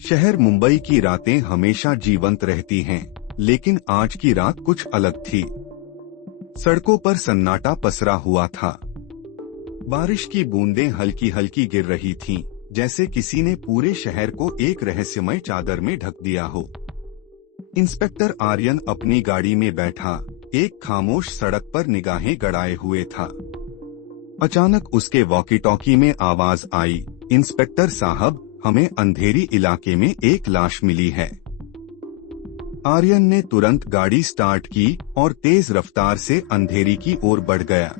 शहर मुंबई की रातें हमेशा जीवंत रहती हैं, लेकिन आज की रात कुछ अलग थी। सड़कों पर सन्नाटा पसरा हुआ था। बारिश की बूंदें हल्की हल्की गिर रही थीं, जैसे किसी ने पूरे शहर को एक रहस्यमय चादर में ढक दिया हो। इंस्पेक्टर आर्यन अपनी गाड़ी में बैठा एक खामोश सड़क पर निगाहें गड़ाए हुए था। अचानक उसके वॉकी टॉकी में आवाज आई, इंस्पेक्टर साहब, हमें अंधेरी इलाके में एक लाश मिली है। आर्यन ने तुरंत गाड़ी स्टार्ट की और तेज रफ्तार से अंधेरी की ओर बढ़ गया।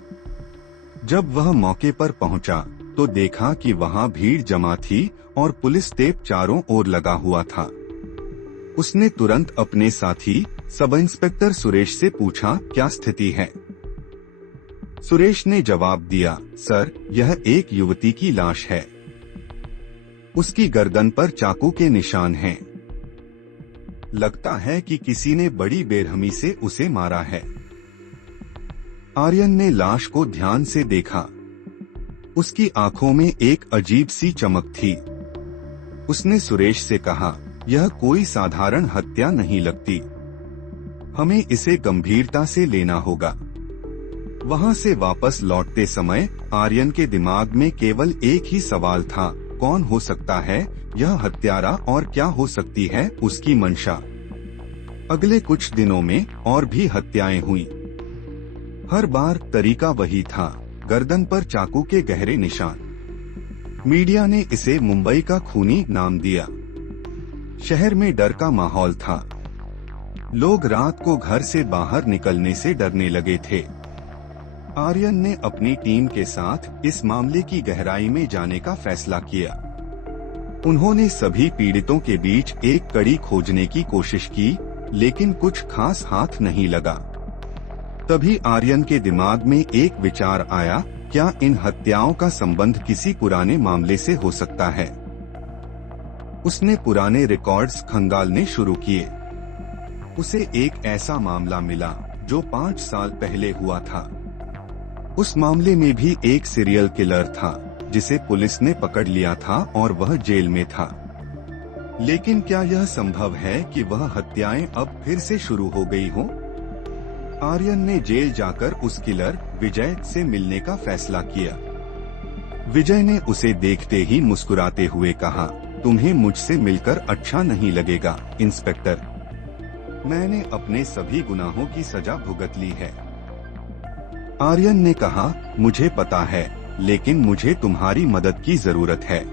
जब वह मौके पर पहुंचा तो देखा कि वहां भीड़ जमा थी और पुलिस टेप चारों ओर लगा हुआ था। उसने तुरंत अपने साथी सब इंस्पेक्टर सुरेश से पूछा, क्या स्थिति है? सुरेश ने जवाब दिया, सर, यह एक युवती की लाश है। उसकी गर्दन पर चाकू के निशान हैं। लगता है कि किसी ने बड़ी बेरहमी से उसे मारा है। आर्यन ने लाश को ध्यान से देखा। उसकी आंखों में एक अजीब सी चमक थी। उसने सुरेश से कहा, यह कोई साधारण हत्या नहीं लगती। हमें इसे गंभीरता से लेना होगा। वहां से वापस लौटते समय आर्यन के दिमाग में केवल एक ही सवाल था, कौन हो सकता है यह हत्यारा और क्या हो सकती है उसकी मंशा। अगले कुछ दिनों में और भी हत्याएं हुई। हर बार तरीका वही था, गर्दन पर चाकू के गहरे निशान। मीडिया ने इसे मुंबई का खूनी नाम दिया। शहर में डर का माहौल था। लोग रात को घर से बाहर निकलने से डरने लगे थे। आर्यन ने अपनी टीम के साथ इस मामले की गहराई में जाने का फैसला किया। उन्होंने सभी पीड़ितों के बीच एक कड़ी खोजने की कोशिश की, लेकिन कुछ खास हाथ नहीं लगा। तभी आर्यन के दिमाग में एक विचार आया, क्या इन हत्याओं का संबंध किसी पुराने मामले से हो सकता है? उसने पुराने रिकॉर्ड्स खंगालने शुरू किए। उसे एक ऐसा मामला मिला जो 5 साल पहले हुआ था। उस मामले में भी एक सीरियल किलर था जिसे पुलिस ने पकड़ लिया था और वह जेल में था। लेकिन क्या यह संभव है कि वह हत्याएं अब फिर से शुरू हो गई हों? आर्यन ने जेल जाकर उस किलर विजय से मिलने का फैसला किया। विजय ने उसे देखते ही मुस्कुराते हुए कहा, तुम्हें मुझसे मिलकर अच्छा नहीं लगेगा इंस्पेक्टर। मैंने अपने सभी गुनाहों की सजा भुगत ली है। आर्यन ने कहा, मुझे पता है, लेकिन मुझे तुम्हारी मदद की जरूरत है।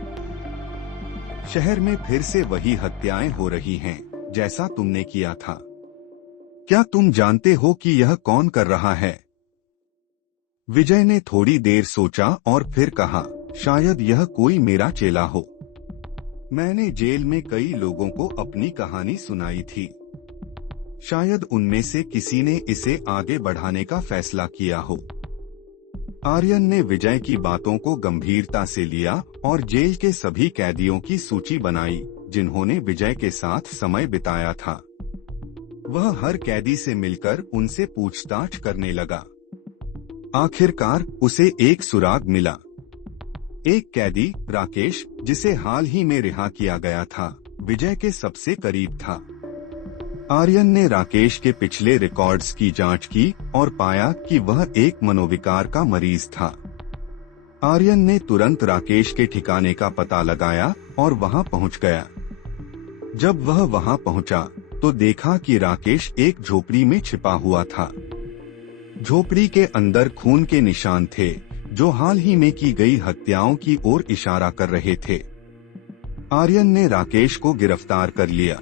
शहर में फिर से वही हत्याएं हो रही हैं, जैसा तुमने किया था। क्या तुम जानते हो कि यह कौन कर रहा है? विजय ने थोड़ी देर सोचा और फिर कहा, शायद यह कोई मेरा चेला हो। मैंने जेल में कई लोगों को अपनी कहानी सुनाई थी। शायद उनमें से किसी ने इसे आगे बढ़ाने का फैसला किया हो। आर्यन ने विजय की बातों को गंभीरता से लिया और जेल के सभी कैदियों की सूची बनाई जिन्होंने विजय के साथ समय बिताया था। वह हर कैदी से मिलकर उनसे पूछताछ करने लगा। आखिरकार उसे एक सुराग मिला। एक कैदी, राकेश, जिसे हाल ही में रिहा किया गया था, विजय के सबसे करीब था। आर्यन ने राकेश के पिछले रिकॉर्ड्स की जांच की और पाया कि वह एक मनोविकार का मरीज था। आर्यन ने तुरंत राकेश के ठिकाने का पता लगाया और वहां पहुंच गया। जब वह वहां पहुंचा तो देखा कि राकेश एक झोपड़ी में छिपा हुआ था। झोपड़ी के अंदर खून के निशान थे जो हाल ही में की गई हत्याओं की ओर इशारा कर रहे थे। आर्यन ने राकेश को गिरफ्तार कर लिया।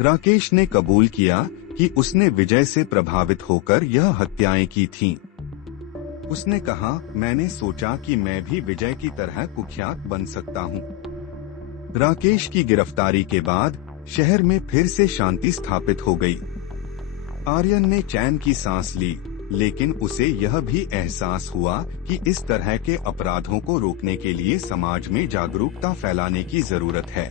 राकेश ने कबूल किया कि उसने विजय से प्रभावित होकर यह हत्याएं की थीं। उसने कहा, मैंने सोचा कि मैं भी विजय की तरह कुख्यात बन सकता हूं। राकेश की गिरफ्तारी के बाद शहर में फिर से शांति स्थापित हो गई। आर्यन ने चैन की सांस ली, लेकिन उसे यह भी एहसास हुआ कि इस तरह के अपराधों को रोकने के लिए समाज में जागरूकता फैलाने की जरूरत है।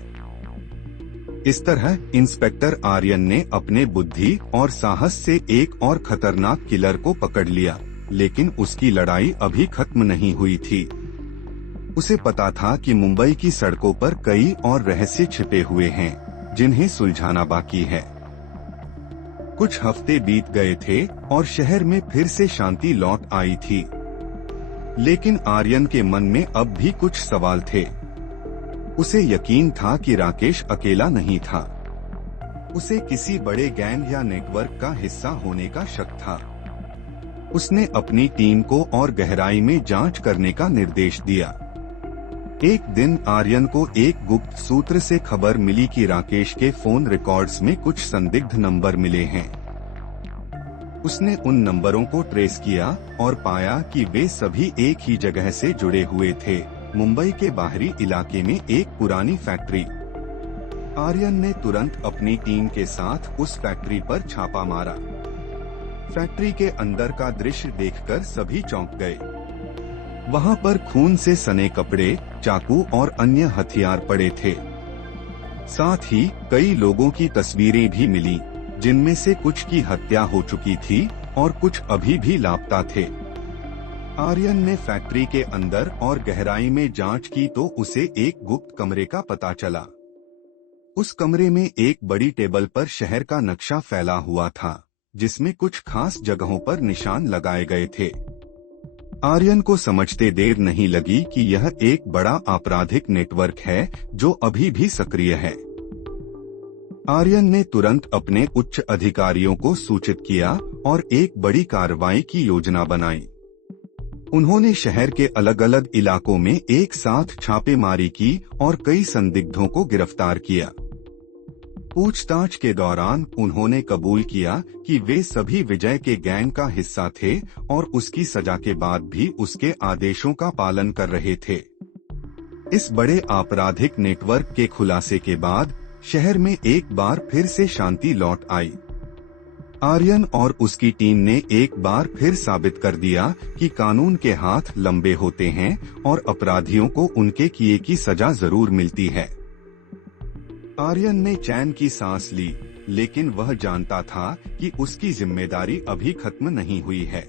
इस तरह इंस्पेक्टर आर्यन ने अपने बुद्धि और साहस से एक और खतरनाक किलर को पकड़ लिया, लेकिन उसकी लड़ाई अभी खत्म नहीं हुई थी। उसे पता था कि मुंबई की सड़कों पर कई और रहस्य छिपे हुए हैं जिन्हें सुलझाना बाकी है। कुछ हफ्ते बीत गए थे और शहर में फिर से शांति लौट आई थी, लेकिन आर्यन के मन में अब भी कुछ सवाल थे। उसे यकीन था कि राकेश अकेला नहीं था। उसे किसी बड़े गैंग या नेटवर्क का हिस्सा होने का शक था। उसने अपनी टीम को और गहराई में जांच करने का निर्देश दिया। एक दिन आर्यन को एक गुप्त सूत्र से खबर मिली कि राकेश के फोन रिकॉर्ड्स में कुछ संदिग्ध नंबर मिले हैं। उसने उन नंबरों को ट्रेस किया और पाया कि वे सभी एक ही जगह से जुड़े हुए थे, मुंबई के बाहरी इलाके में एक पुरानी फैक्ट्री। आर्यन ने तुरंत अपनी टीम के साथ उस फैक्ट्री पर छापा मारा। फैक्ट्री के अंदर का दृश्य देखकर सभी चौंक गए। वहां पर खून से सने कपड़े, चाकू और अन्य हथियार पड़े थे। साथ ही कई लोगों की तस्वीरें भी मिली, जिनमें से कुछ की हत्या हो चुकी थी और कुछ अभी भी लापता थे। आर्यन ने फैक्ट्री के अंदर और गहराई में जांच की तो उसे एक गुप्त कमरे का पता चला। उस कमरे में एक बड़ी टेबल पर शहर का नक्शा फैला हुआ था, जिसमें कुछ खास जगहों पर निशान लगाए गए थे। आर्यन को समझते देर नहीं लगी कि यह एक बड़ा आपराधिक नेटवर्क है जो अभी भी सक्रिय है। आर्यन ने तुरंत अपने उच्च अधिकारियों को सूचित किया और एक बड़ी कार्रवाई की योजना बनाई। उन्होंने शहर के अलग अलग इलाकों में एक साथ छापेमारी की और कई संदिग्धों को गिरफ्तार किया। पूछताछ के दौरान उन्होंने कबूल किया कि वे सभी विजय के गैंग का हिस्सा थे और उसकी सजा के बाद भी उसके आदेशों का पालन कर रहे थे। इस बड़े आपराधिक नेटवर्क के खुलासे के बाद शहर में एक बार फिर से शांति लौट आई। आर्यन और उसकी टीम ने एक बार फिर साबित कर दिया कि कानून के हाथ लंबे होते हैं और अपराधियों को उनके किए की सजा जरूर मिलती है। आर्यन ने चैन की सांस ली, लेकिन वह जानता था कि उसकी जिम्मेदारी अभी खत्म नहीं हुई है।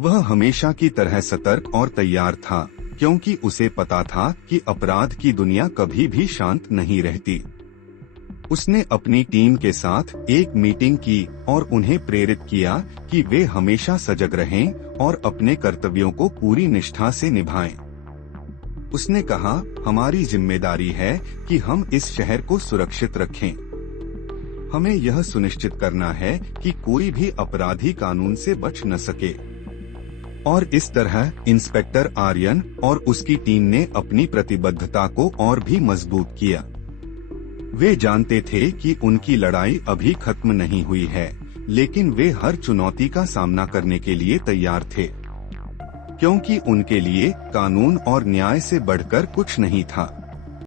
वह हमेशा की तरह सतर्क और तैयार था, क्योंकि उसे पता था कि अपराध की दुनिया कभी भी शांत नहीं रहती। उसने अपनी टीम के साथ एक मीटिंग की और उन्हें प्रेरित किया कि वे हमेशा सजग रहें और अपने कर्तव्यों को पूरी निष्ठा से निभाएं। उसने कहा, हमारी जिम्मेदारी है कि हम इस शहर को सुरक्षित रखें। हमें यह सुनिश्चित करना है कि कोई भी अपराधी कानून से बच न सके। और इस तरह इंस्पेक्टर आर्यन और उसकी टीम ने अपनी प्रतिबद्धता को और भी मजबूत किया। वे जानते थे कि उनकी लड़ाई अभी खत्म नहीं हुई है, लेकिन वे हर चुनौती का सामना करने के लिए तैयार थे, क्योंकि उनके लिए कानून और न्याय से बढ़कर कुछ नहीं था।